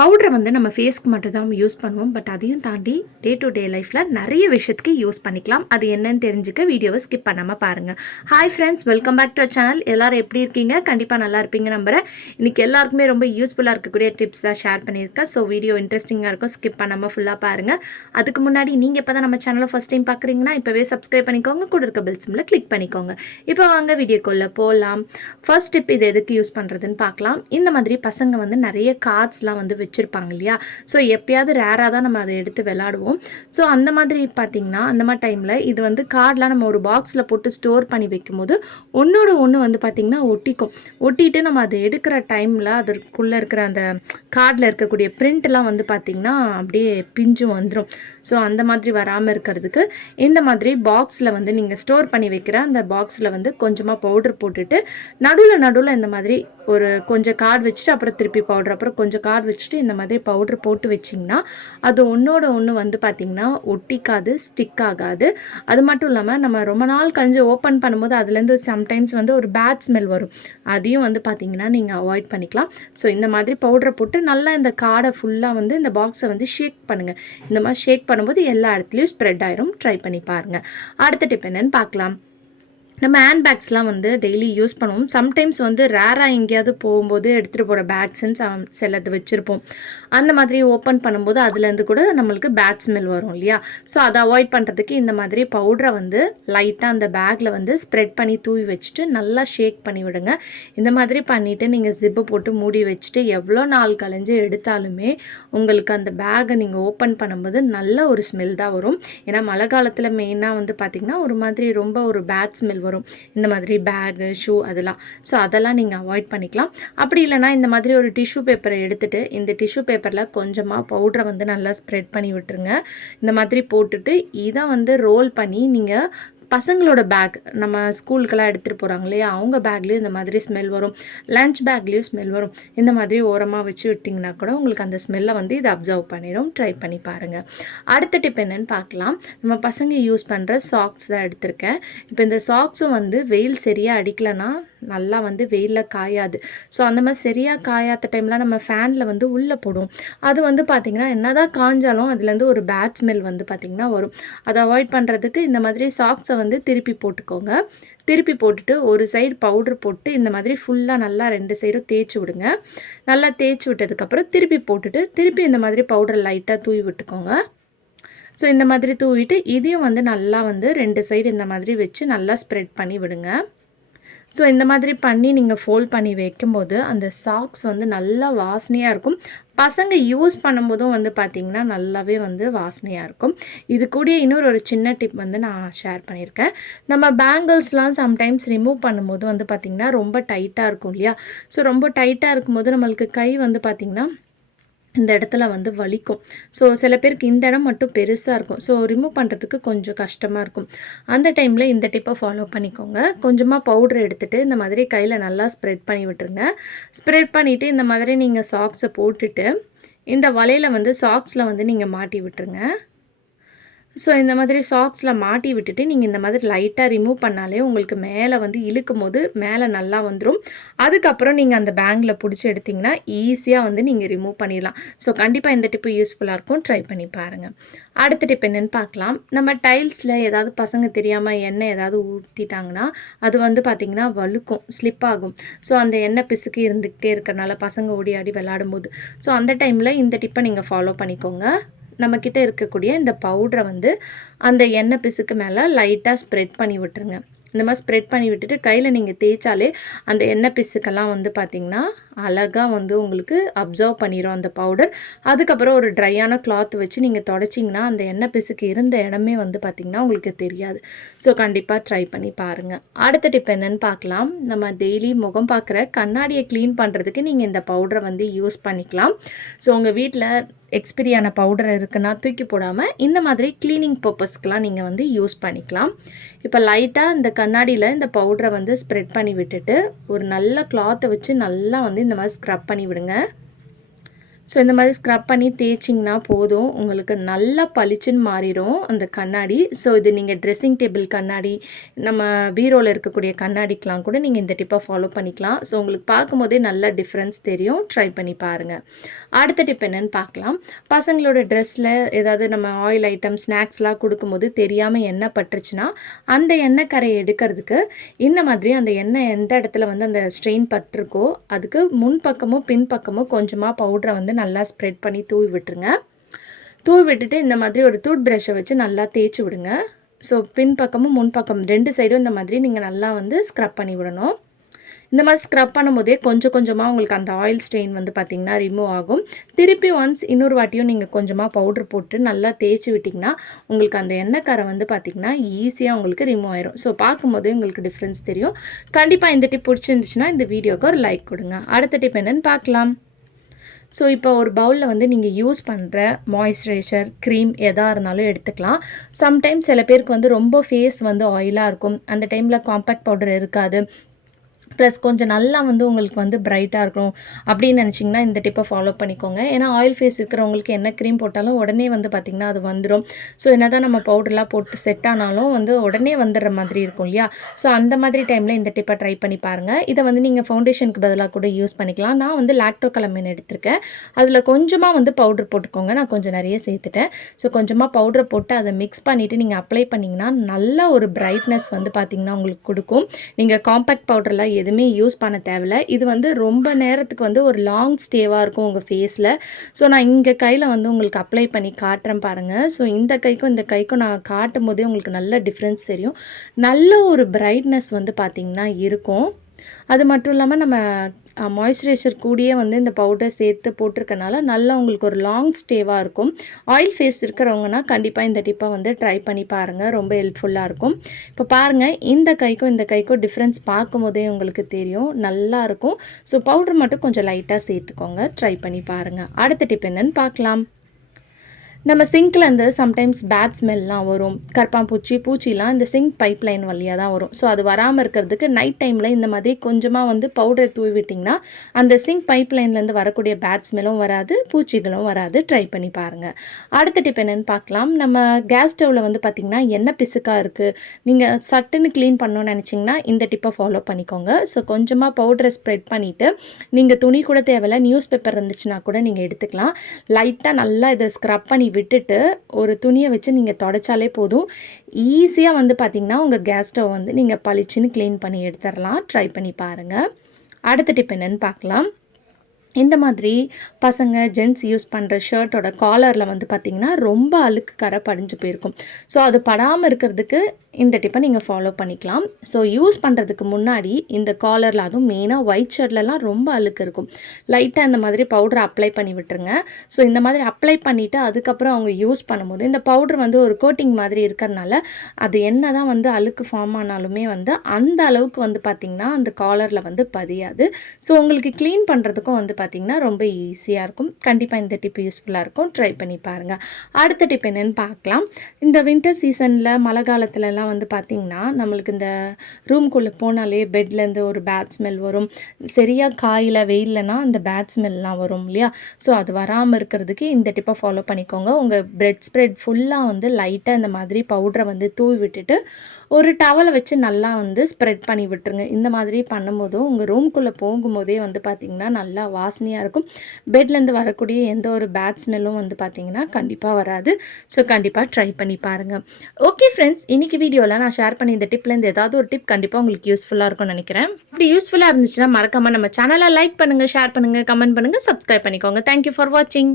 பவுடரை வந்து நம்ம ஃபேஸ்க்கு மட்டும் தான் யூஸ் பண்ணுவோம். பட் அதையும் தாண்டி டே டு டே லைஃப்பில் நிறைய விஷயத்துக்கு யூஸ் பண்ணிக்கலாம். அது என்னன்னு தெரிஞ்சுக்க வீடியோவை ஸ்கிப் பண்ணாமல் பாருங்கள். Hi friends, welcome back to our channel. எல்லோரும் எப்படி இருக்கீங்க? கண்டிப்பாக நல்லா இருப்பீங்க நம்புகிறேன். இன்றைக்கி எல்லாருக்குமே ரொம்ப யூஸ்ஃபுல்லாக இருக்கக்கூடிய டிப்ஸ் தான் ஷேர் பண்ணியிருக்கேன். ஸோ வீடியோ இன்ட்ரெஸ்டிங்காக இருக்கும், ஸ்கிப் பண்ணாமல் ஃபுல்லாக பாருங்கள். அதுக்கு முன்னாடி நீங்கள் இப்போ தான் நம்ம சேனலை ஃபஸ்ட் டைம் பார்க்குறீங்கன்னா இப்போவே சப்ஸ்கிரைப் பண்ணிக்கோங்க, கூட இருக்க பெல் சிம்மில் கிளிக் பண்ணிக்கோங்க. இப்போ வாங்க வீடியோக்குள்ளே போகலாம். ஃபர்ஸ்ட் டிப் இது எதுக்கு யூஸ் பண்ணுறதுன்னு பார்க்கலாம். இந்த மாதிரி பசங்க வந்து நிறைய கார்ட்ஸ்லாம் வந்து வச்சுருப்பாங்க இல்லையா? ஸோ எப்பயாவது ரேராக தான் நம்ம அதை எடுத்து விளாடுவோம். ஸோ அந்த மாதிரி பார்த்திங்கன்னா அந்த மாதிரி டைமில் இது வந்து கார்டெலாம் நம்ம ஒரு பாக்ஸில் போட்டு ஸ்டோர் பண்ணி வைக்கும்போது ஒன்றோட ஒன்று வந்து பார்த்திங்கன்னா ஒட்டிட்டு நம்ம அதை எடுக்கிற டைமில் அதற்குள்ளே இருக்கிற அந்த கார்டில் இருக்கக்கூடிய பிரிண்ட்லாம் வந்து பார்த்திங்கன்னா அப்படியே பிஞ்சும் வந்துடும். ஸோ அந்த மாதிரி வராமல் இருக்கிறதுக்கு இந்த மாதிரி பாக்ஸில் வந்து நீங்கள் ஸ்டோர் பண்ணி வைக்கிற அந்த பாக்ஸில் வந்து கொஞ்சமாக பவுடர் போட்டுட்டு நடுவில் இந்த மாதிரி ஒரு கொஞ்சம் கார்டு வச்சுட்டு அப்புறம் திருப்பி பவுடர், அப்புறம் கொஞ்சம் கார்டு வச்சுட்டு இந்த மாதிரி பவுடர் போட்டு வச்சிங்கன்னா அது ஒன்றோட ஒன்று வந்து பார்த்திங்கன்னா ஒட்டிக்காது, ஸ்டிக் ஆகாது. அது மட்டும் இல்லாமல் நம்ம ரொம்ப நாள் கழிஞ்சு ஓப்பன் பண்ணும்போது அதுலேருந்து சம்டைம்ஸ் வந்து ஒரு பேட் ஸ்மெல் வரும். அதையும் வந்து பார்த்திங்கன்னா நீங்கள் அவாய்ட் பண்ணிக்கலாம். ஸோ இந்த மாதிரி பவுடரை போட்டு நல்லா இந்த கார்டை ஃபுல்லாக வந்து இந்த பாக்ஸை வந்து ஷேக் பண்ணுங்கள். இந்த மாதிரி ஷேக் பண்ணும்போது எல்லா இடத்துலையும் ஸ்ப்ரெட் ஆயிரும். ட்ரை பண்ணி பாருங்கள். அடுத்த டிப் என்னன்னு பார்க்கலாம். நம்ம ஹேண்ட் பேக்ஸ்லாம் வந்து டெய்லி யூஸ் பண்ணுவோம். சம்டைம்ஸ் வந்து ரேராக எங்கேயாவது போகும்போது எடுத்துகிட்டு போகிற பேக்ஸ்ன்னு சிலது வச்சுருப்போம். அந்த மாதிரி ஓப்பன் பண்ணும்போது அதுலேருந்து கூட நம்மளுக்கு பேட் ஸ்மெல் வரும் இல்லையா? ஸோ அதை அவாய்ட் பண்ணுறதுக்கு இந்த மாதிரி பவுடரை வந்து லைட்டாக அந்த பேக்கில் வந்து ஸ்ப்ரெட் பண்ணி தூவி வச்சுட்டு நல்லா ஷேக் பண்ணி விடுங்க. இந்த மாதிரி பண்ணிவிட்டு நீங்கள் ஜிப்பு போட்டு மூடி வச்சுட்டு எவ்வளோ நாள் கழிஞ்சு எடுத்தாலுமே உங்களுக்கு அந்த பேக்கை நீங்கள் ஓப்பன் பண்ணும்போது நல்ல ஒரு ஸ்மெல் தான் வரும். ஏன்னா மழை காலத்தில் மெயினாக வந்து பார்த்திங்கன்னா ஒரு மாதிரி ரொம்ப ஒரு பேட் ஸ்மெல் வரும். இந்த மாதிரி பேகு, ஷூ அதெல்லாம். ஸோ அதெல்லாம் நீங்கள் அவாய்ட் பண்ணிக்கலாம். அப்படி இல்லைனா இந்த மாதிரி ஒரு டிஷ்யூ பேப்பரை எடுத்துகிட்டு இந்த டிஷ்யூ பேப்பரில் கொஞ்சமாக பவுடரை வந்து நல்லா ஸ்ப்ரெட் பண்ணி விட்டுருங்க. இந்த மாதிரி போட்டுட்டு இதை வந்து ரோல் பண்ணி நீங்கள் பசங்களோட பேக் நம்ம ஸ்கூலுக்கெல்லாம் எடுத்துகிட்டு போகிறாங்க இல்லையா? அவங்க பேக்லேயும் இந்த மாதிரி ஸ்மெல் வரும். லன்ச் பேக்லேயும் ஸ்மெல் வரும். இந்த மாதிரி ஓரமாக வச்சு விட்டிங்கன்னா கூட உங்களுக்கு அந்த ஸ்மெல்லை வந்து இதை அப்சர்வ் பண்ணிடும். ட்ரை பண்ணி பாருங்கள். அடுத்த டிப் என்னென்னு பார்க்கலாம். நம்ம பசங்க யூஸ் பண்ணுற சாக்ஸ் தான் எடுத்திருக்கேன். இப்போ இந்த சாக்ஸும் வந்து வெயில் சரியாக அடிக்கலைன்னா நல்லா வந்து வெயிலில் காயாது. ஸோ அந்த மாதிரி சரியாக காயாத டைமில் நம்ம ஃபேனில் வந்து உள்ளே போடுவோம். அது வந்து பார்த்திங்கன்னா என்ன தான் காஞ்சாலும் அதுலேருந்து ஒரு பேட் ஸ்மெல் வந்து பார்த்திங்கன்னா வரும். அதை அவாய்ட் பண்ணுறதுக்கு இந்த மாதிரி சாக்ஸை வந்து திருப்பி போட்டுக்கோங்க. திருப்பி போட்டுட்டு ஒரு சைடு பவுட்ரு போட்டு இந்த மாதிரி ஃபுல்லாக நல்லா 2 சைடும் தேய்ச்சி விடுங்க. நல்லா தேய்ச்சி விட்டதுக்கப்புறம் திருப்பி போட்டுட்டு திருப்பி இந்த மாதிரி பவுடர் லைட்டாக தூவி விட்டுக்கோங்க. ஸோ இந்த மாதிரி தூவிட்டு இதையும் வந்து நல்லா வந்து 2 சைடு இந்த மாதிரி வச்சு நல்லா ஸ்ப்ரெட் பண்ணி விடுங்க. ஸோ இந்த மாதிரி பண்ணி நீங்கள் ஃபோல்ட் பண்ணி வைக்கும்போது அந்த சாக்ஸ் வந்து நல்லா வாசனையாக இருக்கும். பசங்க யூஸ் பண்ணும்போதும் வந்து பார்த்திங்கன்னா நல்லாவே வந்து வாசனையாக இருக்கும். இது கூட இன்னொரு ஒரு சின்ன டிப் வந்து நான் ஷேர் பண்ணியிருக்கேன். நம்ம பேங்கிள்ஸ்லாம் சம்டைம்ஸ் ரிமூவ் பண்ணும்போது வந்து பார்த்திங்கன்னா ரொம்ப டைட்டாக இருக்கும் இல்லையா? ஸோ ரொம்ப டைட்டாக இருக்கும்போது நம்மளுக்கு கை வந்து பார்த்திங்கன்னா இந்த இடத்துல வந்து வலிக்கும். ஸோ சில பேருக்கு இந்த இடம் மட்டும் பெருசாக இருக்கும். ஸோ ரிமூவ் பண்ணுறதுக்கு கொஞ்சம் கஷ்டமாக இருக்கும். அந்த டைமில் இந்த டிப்பை ஃபாலோ பண்ணிக்கோங்க. கொஞ்சமாக பவுடர் எடுத்துகிட்டு இந்த மாதிரி கையில் நல்லா ஸ்ப்ரெட் பண்ணி விட்டுருங்க. ஸ்ப்ரெட் பண்ணிவிட்டு இந்த மாதிரி நீங்கள் சாக்ஸை போட்டுட்டு இந்த வலையில் வந்து சாக்ஸில் வந்து நீங்கள் மாட்டி விட்டுருங்க. ஸோ இந்த மாதிரி சாக்ஸில் மாட்டி விட்டுட்டு நீங்கள் இந்த மாதிரி லைட்டாக ரிமூவ் பண்ணாலே உங்களுக்கு மேலே வந்து இழுக்கும் போது மேலே நல்லா வந்துடும். அதுக்கப்புறம் நீங்கள் அந்த பேங்கில் பிடிச்சி எடுத்திங்கன்னா ஈஸியாக வந்து நீங்கள் ரிமூவ் பண்ணிடலாம். ஸோ கண்டிப்பாக இந்த டிப்பு யூஸ்ஃபுல்லாக இருக்கும். ட்ரை பண்ணி பாருங்கள். அடுத்த டிப் என்னென்னு பார்க்கலாம். நம்ம டைல்ஸில் ஏதாவது பசங்க தெரியாமல் எண்ணெய் ஏதாவது ஊற்றிட்டாங்கன்னா அது வந்து பார்த்திங்கன்னா வழுக்கும், ஸ்லிப் ஆகும். ஸோ அந்த எண்ணெய் பிசுக்கு இருந்துக்கிட்டே இருக்கிறனால பசங்க ஓடி ஆடி விளையாடும்போது ஸோ அந்த டைமில் இந்த டிப்பை நீங்கள் ஃபாலோ பண்ணிக்கோங்க. நம்மக்கிட்ட இருக்கக்கூடிய இந்த பவுடரை வந்து அந்த எண்ணெய் பிசுக்கு மேலே லைட்டாக ஸ்ப்ரெட் பண்ணி விட்டுருங்க. இந்த மாதிரி ஸ்ப்ரெட் பண்ணி விட்டுட்டு கையில் நீங்கள் தேய்ச்சாலே அந்த எண்ணெய் பிசுக்கெல்லாம் வந்து பார்த்திங்கன்னா அழகாக வந்து உங்களுக்கு அப்சர்வ் பண்ணிடும் அந்த பவுடர். அதுக்கப்புறம் ஒரு ட்ரையான கிளாத் வச்சு நீங்கள் தொடச்சிங்கன்னா அந்த எண்ணெய் பிசுக்கு இருந்த இடமே வந்து பார்த்திங்கன்னா உங்களுக்கு தெரியாது. ஸோ கண்டிப்பாக ட்ரை பண்ணி பாருங்கள். அடுத்த டிப் என்னென்னு பார்க்கலாம். நம்ம டெய்லி முகம் பார்க்குற கண்ணாடியை க்ளீன் பண்ணுறதுக்கு நீங்கள் இந்த பவுடரை வந்து யூஸ் பண்ணிக்கலாம். ஸோ உங்கள் வீட்டில் எக்ஸ்பிரியான பவுடர் இருக்குன்னா தூக்கி போடாமல் இந்த மாதிரி க்ளீனிங் பர்பஸ்க்கெலாம் நீங்கள் வந்து யூஸ் பண்ணிக்கலாம். இப்போ லைட்டாக இந்த கண்ணாடியில் இந்த பவுடரை வந்து ஸ்ப்ரெட் பண்ணி விட்டுட்டு ஒரு நல்ல கிளாத்தை வச்சு நல்லா வந்து இந்த மாதிரி ஸ்க்ரப் பண்ணி விடுங்க. ஸோ இந்த மாதிரி ஸ்க்ரப் பண்ணி தேய்ச்சிங்கன்னா போதும், உங்களுக்கு நல்லா பளிச்சுன்னு மாறிடும் அந்த கண்ணாடி. ஸோ இது நீங்கள் ட்ரெஸ்ஸிங் டேபிள் கண்ணாடி, நம்ம பீரோவில் இருக்கக்கூடிய கண்ணாடிக்கெலாம் கூட நீங்கள் இந்த டிப்பை ஃபாலோ பண்ணிக்கலாம். ஸோ உங்களுக்கு பார்க்கும்போதே நல்ல டிஃப்ரென்ஸ் தெரியும். ட்ரை பண்ணி பாருங்கள். அடுத்த டிப் என்னென்னு பார்க்கலாம். பசங்களோட ட்ரெஸ்ஸில் ஏதாவது நம்ம ஆயில் ஐட்டம் ஸ்நாக்ஸ்லாம் கொடுக்கும்போது தெரியாமல் எண்ணெய் பட்டுருச்சுன்னா அந்த எண்ணெய் கரையை எடுக்கிறதுக்கு இந்த மாதிரி அந்த எண்ணெய் எந்த இடத்துல வந்து அந்த ஸ்ட்ரெயின் பட்டிருக்கோ அதுக்கு முன் பக்கமும் பின் பக்கமும் கொஞ்சமாக பவுடரை வந்து நல்லா ஸ்ப்ரெட் பண்ணி தூவி விட்டுருங்க. தூவி விட்டுட்டு இந்த மாதிரி ஒரு டூத் ப்ரஷ்ஷை வச்சு நல்லா தேய்ச்சி விடுங்க. ஸோ பின் பக்கமும் முன் பக்கம் 2 சைடும் இந்த மாதிரி நீங்கள் நல்லா வந்து ஸ்க்ரப் பண்ணி விடணும். இந்த மாதிரி ஸ்க்ரப் பண்ணும்போதே கொஞ்சம் கொஞ்சமாக உங்களுக்கு அந்த ஆயில் ஸ்டெயின் வந்து பார்த்திங்கன்னா ரிமூவ் ஆகும். திருப்பி ஒன்ஸ் இன்னொரு வாட்டியும் நீங்கள் கொஞ்சமாக பவுடர் போட்டு நல்லா தேய்ச்சி விட்டிங்கன்னா உங்களுக்கு அந்த எண்ணெய் கரை வந்து பார்த்திங்கன்னா ஈஸியாக உங்களுக்கு ரிமூவ் ஆயிரும். ஸோ பார்க்கும்போதே உங்களுக்கு டிஃப்ரென்ஸ் தெரியும். கண்டிப்பாக இந்த டிப் பிடிச்சிருந்துச்சுன்னா இந்த வீடியோக்கு ஒரு லைக் கொடுங்க. அடுத்த டிப் என்னென்னு பார்க்கலாம். ஸோ இப்போ ஒரு பவுலில் வந்து நீங்கள் யூஸ் பண்ணுற மாய்ஸ்சரைசர், க்ரீம் எதாக இருந்தாலும் எடுத்துக்கலாம். சம்டைம்ஸ் சில பேருக்கு வந்து ரொம்ப ஃபேஸ் வந்து ஆயிலாக இருக்கும். அந்த டைமில் காம்பேக்ட் பவுடர் இருக்காது. ப்ளஸ் கொஞ்சம் நல்லா வந்து உங்களுக்கு வந்து பிரைட்டாக இருக்கணும் அப்படின்னு நினச்சிங்கன்னா இந்த டிப்பை ஃபாலோ பண்ணிக்கோங்க. ஏன்னா ஆயில் ஃபேஸ் இருக்கிறவங்களுக்கு என்ன க்ரீம் போட்டாலும் உடனே வந்து பார்த்திங்கன்னா அது வந்துடும். ஸோ என்ன தான் நம்ம பவுடர்லாம் போட்டு செட் ஆனாலும் வந்து உடனே வந்துடுற மாதிரி இருக்கும் இல்லையா? ஸோ அந்த மாதிரி டைமில் இந்த டிப்பை ட்ரை பண்ணி பாருங்கள். இதை வந்து நீங்கள் ஃபவுண்டேஷனுக்கு பதிலாக கூட யூஸ் பண்ணிக்கலாம். நான் வந்து லாக்டோ கலமின் எடுத்திருக்கேன். அதில் கொஞ்சமாக வந்து பவுடர் போட்டுக்கோங்க. நான் கொஞ்சம் நிறைய சேர்த்துட்டேன். ஸோ கொஞ்சமாக பவுடரை போட்டு அதை மிக்ஸ் பண்ணிவிட்டு நீங்கள் அப்ளை பண்ணிங்கன்னா நல்ல ஒரு பிரைட்னஸ் வந்து பார்த்திங்கன்னா உங்களுக்கு கொடுக்கும். நீங்கள் காம்பேக்ட் பவுடர்லாம் எதுவுமே யூஸ் பண்ண தேவையில்ல. இது வந்து ரொம்ப நேரத்துக்கு வந்து ஒரு லாங் ஸ்டேவாக இருக்கும் உங்கள் ஃபேஸில். ஸோ நான் இங்கே கையில் வந்து உங்களுக்கு அப்ளை பண்ணி காட்டுறேன் பாருங்கள். ஸோ இந்த கைக்கும் நான் காட்டும் போதே உங்களுக்கு நல்ல டிஃப்ரென்ஸ் தெரியும். நல்ல ஒரு பிரைட்னஸ் வந்து பார்த்திங்கன்னா இருக்கும். அது மட்டும் இல்லாமல் நம்ம மாய்ஸ்சரைசர் கூடயே வந்து இந்த பவுடர் சேர்த்து போட்டிருக்கனால நல்லா உங்களுக்கு ஒரு லாங் ஸ்டேவாக இருக்கும். ஆயில் ஃபேஸ் இருக்கிறவங்கன்னா கண்டிப்பாக இந்த டிப்பை வந்து ட்ரை பண்ணி பாருங்கள். ரொம்ப ஹெல்ப்ஃபுல்லாக இருக்கும். இப்போ பாருங்கள், இந்த கைக்கும் டிஃப்ரென்ஸ் பார்க்கும் போதே உங்களுக்கு தெரியும். நல்லா இருக்கும். ஸோ பவுடர் மட்டும் கொஞ்சம் லைட்டாக சேர்த்துக்கோங்க. ட்ரை பண்ணி பாருங்கள். அடுத்த டிப் என்னன்னு பார்க்கலாம். நம்ம சிங்க்லேருந்து சம்டைம்ஸ் பேட் ஸ்மெல்லாம் வரும். கரப்பான்பூச்சி, பூச்சிலாம் இந்த சிங்க் பைப் லைன் வழியாக தான் வரும். ஸோ அது வராமல் இருக்கிறதுக்கு நைட் டைமில் இந்த மாதிரி கொஞ்சமாக வந்து பவுடர் தூவி விட்டிங்கன்னா அந்த சிங்க் பைப் லைன்லேருந்து வரக்கூடிய பேட் ஸ்மெல்லும் வராது, பூச்சிகளும் வராது. ட்ரை பண்ணி பாருங்கள். அடுத்த டிப் என்னென்னு பார்க்கலாம். நம்ம கேஸ் ஸ்டவ்வில் வந்து பார்த்திங்கன்னா எண்ணெய் பிசுக்காக இருக்குது. நீங்கள் சட்டுன்னு க்ளீன் பண்ணணும்னு நினச்சிங்கன்னா இந்த டிப்பை ஃபாலோ பண்ணிக்கோங்க. ஸோ கொஞ்சமாக பவுடரை ஸ்ப்ரெட் பண்ணிவிட்டு நீங்கள் துணி கூட தேவையில்ல, நியூஸ் பேப்பர் இருந்துச்சுன்னா கூட நீங்கள் எடுத்துக்கலாம். லைட்டாக நல்லா இதை ஸ்க்ரப் பண்ணி விட்டுட்டு ஒரு துணியை வச்சு நீங்கள் தொடச்சாலே போதும். ஈஸியாக வந்து பார்த்திங்கன்னா உங்கள் கேஸ் ஸ்டவ் வந்து நீங்கள் பளிச்சுன்னு க்ளீன் பண்ணி எடுத்துடலாம். ட்ரை பண்ணி பாருங்கள். அடுத்த டிப் என்னென்னு பார்க்கலாம். இந்த மாதிரி பசங்க ஜென்ட்ஸ் யூஸ் பண்ணுற ஷர்ட்டோட காலரில் வந்து பார்த்திங்கன்னா ரொம்ப அழுக்கு கரை படிஞ்சு போயிருக்கும். ஸோ அது படாமல் இருக்கிறதுக்கு இந்த டிப்பை நீங்கள் ஃபாலோ பண்ணிக்கலாம். ஸோ யூஸ் பண்ணுறதுக்கு முன்னாடி இந்த காலரில், அதுவும் மெயினாக ஒயிட் ஷர்ட்லலாம் ரொம்ப அழுக்கு இருக்கும். லைட்டாக இந்த மாதிரி பவுடரை அப்ளை பண்ணி விட்டுருங்க. ஸோ இந்த மாதிரி அப்ளை பண்ணிவிட்டு அதுக்கப்புறம் அவங்க யூஸ் பண்ணும்போது இந்த பவுடர் வந்து ஒரு கோட்டிங் மாதிரி இருக்கிறதுனால அது என்ன தான் வந்து அழுக்கு ஃபார்ம் ஆனாலுமே வந்து அந்த அளவுக்கு வந்து பார்த்திங்கன்னா அந்த காலரில் வந்து பதியாது. ஸோ உங்களுக்கு க்ளீன் பண்ணுறதுக்கும் வந்து பார்த்திங்கன்னா ரொம்ப ஈஸியாக இருக்கும். கண்டிப்பாக இந்த டிப் யூஸ்ஃபுல்லாக இருக்கும். ட்ரை பண்ணி பாருங்கள். அடுத்த டிப் என்னென்னு பார்க்கலாம். இந்த வின்டர் சீசனில் மழை காலத்துலலாம் வந்து பார்த்திங்கன்னா நம்மளுக்கு இந்த ரூம்குள்ளே போனாலே பெட்லேருந்து ஒரு பேட் ஸ்மெல் வரும். சரியாக காயில் வெயில்லனா அந்த பேட் ஸ்மெல்லாம் வரும் இல்லையா? ஸோ அது வராமல் இருக்கிறதுக்கு இந்த டிப்பை ஃபாலோ பண்ணிக்கோங்க. உங்கள் பெட் ஸ்ப்ரெட் ஃபுல்லாக வந்து லைட்டாக இந்த மாதிரி பவுடரை வந்து தூவி விட்டுட்டு ஒரு டவலை வச்சு நல்லா வந்து ஸ்ப்ரெட் பண்ணி விட்டுருங்க. இந்த மாதிரி பண்ணும்போதும் உங்கள் ரூம்குள்ளே போகும்போதே வந்து பார்த்திங்கன்னா நல்லா வாசனையாக இருக்கும். பெட்லேருந்து வரக்கூடிய எந்த ஒரு பேட் ஸ்மெல்லும் வந்து பார்த்திங்கன்னா கண்டிப்பாக வராது. ஸோ கண்டிப்பாக ட்ரை பண்ணி பாருங்கள். ஓகே ஃப்ரெண்ட்ஸ், இன்றைக்கி வீடியோவில் நான் ஷேர் பண்ணி இந்த டிப்லேருந்து ஏதாவது ஒரு டிப் கண்டிப்பாக உங்களுக்கு யூஸ்ஃபுல்லாக இருக்கும்னு நினைக்கிறேன். அப்படி யூஸ்ஃபுல்லாக இருந்துச்சுன்னா மறக்காமல் நம்ம சேனலை லைக் பண்ணுங்கள், ஷேர் பண்ணுங்கள், கமெண்ட் பண்ணுங்கள், சப்ஸ்கிரைப் பண்ணிக்கோங்க. தேங்க்யூ ஃபார் வாட்சிங்.